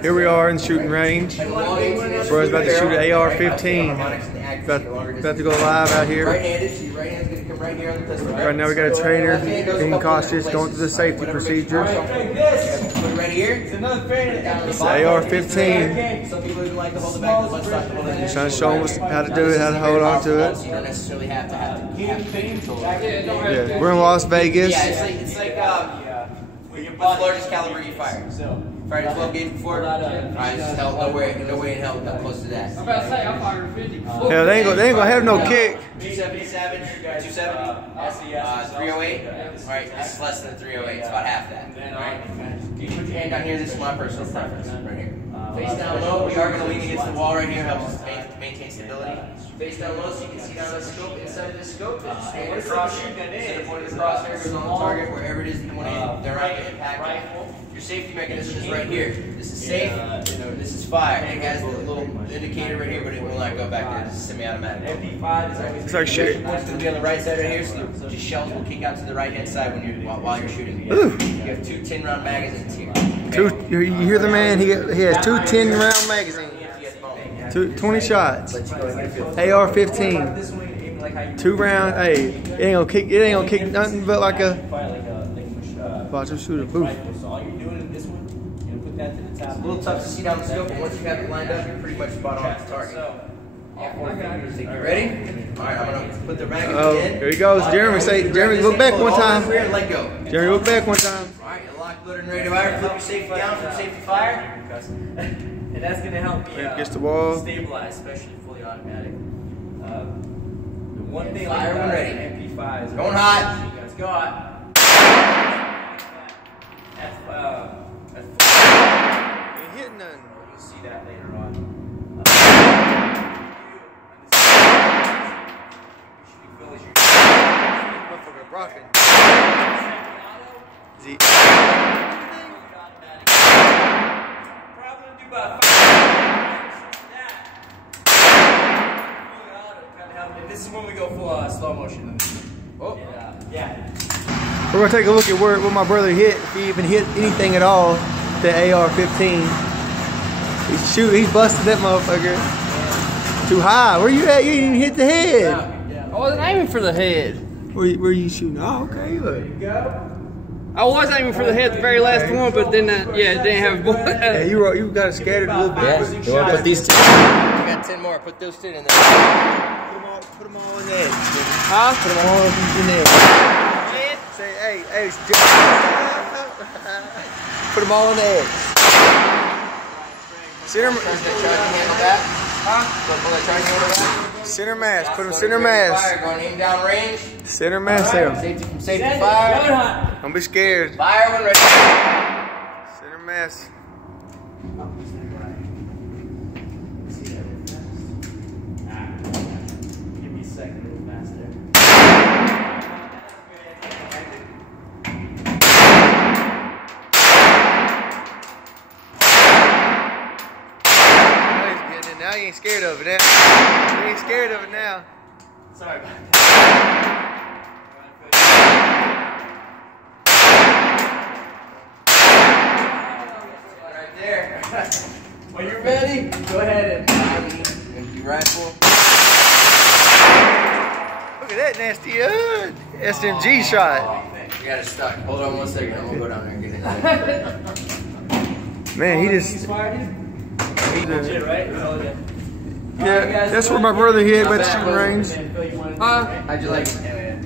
Here we are in shooting range. Bro's about to shoot an AR-15. About to go live out here. Right now we got a trainer being cautious, going through the safety procedures. It's the AR-15. Trying to show them how to do it, how to hold on to it. Yeah, we're in Las Vegas. Yeah, it's like what's the largest caliber you fire? Fired a 12 gauge before? Alright, just held no way in hell not close to that. I'm about to say I fired 50. Hell, they ain't gonna have no kick. 277, 270, 308. Alright, this is less than 308. It's about half that. Alright, you put your hand down here. This is my personal preference right here. Face down low. We are going to lean against the wall right here. Helps us maintain stability. Face down low so you can see down the scope. Inside of the scope, just aim across. Instead of pointing the crosshair goes on the target wherever it is that you want to direct the impact. Your safety mechanism is right here. This is safe. This is fire. It has the little indicator right here, but it will not go back there. This is semi-automatic. MP5 is always. It's like shit. It's going to be on the right side right here, so your shells will kick out to the right-hand side while you're shooting. Ooh. You have 2 10-round magazines here. You hear the man? He has 2 10-round magazines. 20 shots. AR-15. 2 round. Hey, it ain't gonna kick nothing but like a. Watch him shoot a booth. It's a little tough to see down the scope, but once you have it lined up, you're pretty much spot on the target. You ready? Alright, I'm gonna put the magazine in. Here he goes. Jeremy, look back one time. Let go. Jeremy, look back one time. Alright, you're locked, loaded, and ready to fire. Flip your safety down from safety fire. And that's going to help me Against the wall. stabilize, especially fully automatic. The one thing fire when ready. MP5 is going hot. Let's go hot. That's Ain't hitting nothing. You'll see that later on. Motherfucker rocking. Is he? Probably do about 5 and this is when we go full slow motion. Oh. Yeah. We're gonna take a look at what my brother hit, if he even hit anything at all. The AR-15. He's busted that motherfucker. Too high. Where you at? You didn't even hit the head. I wasn't aiming for the head. Where you shooting? Oh, okay. Look. I was aiming for the head the very last one, but then it didn't have a bullet. Yeah, you got it scattered a little bit. Yeah, you want to put these 10? You got 10 more. Put those 10 in there. Put them all in there. Huh? Put them all in there. Say, hey, put them all in the edge. Center mass. Put them center mass. Going aim down range. Center mass there. Safety from safety fire. Don't be scared. Fire when ready. Center mass. Give me a second, a little faster. Now you ain't scared of it. You ain't scared of it now. Sorry about that. Right there. When you're ready, go ahead and empty rifle. Look at that nasty SMG shot. You got it stuck. Hold on 1 second. I'm gonna go down there and get it. Man, he just. Legit, right? Yeah, that's where my brother hit by the shooting range. How'd you like it?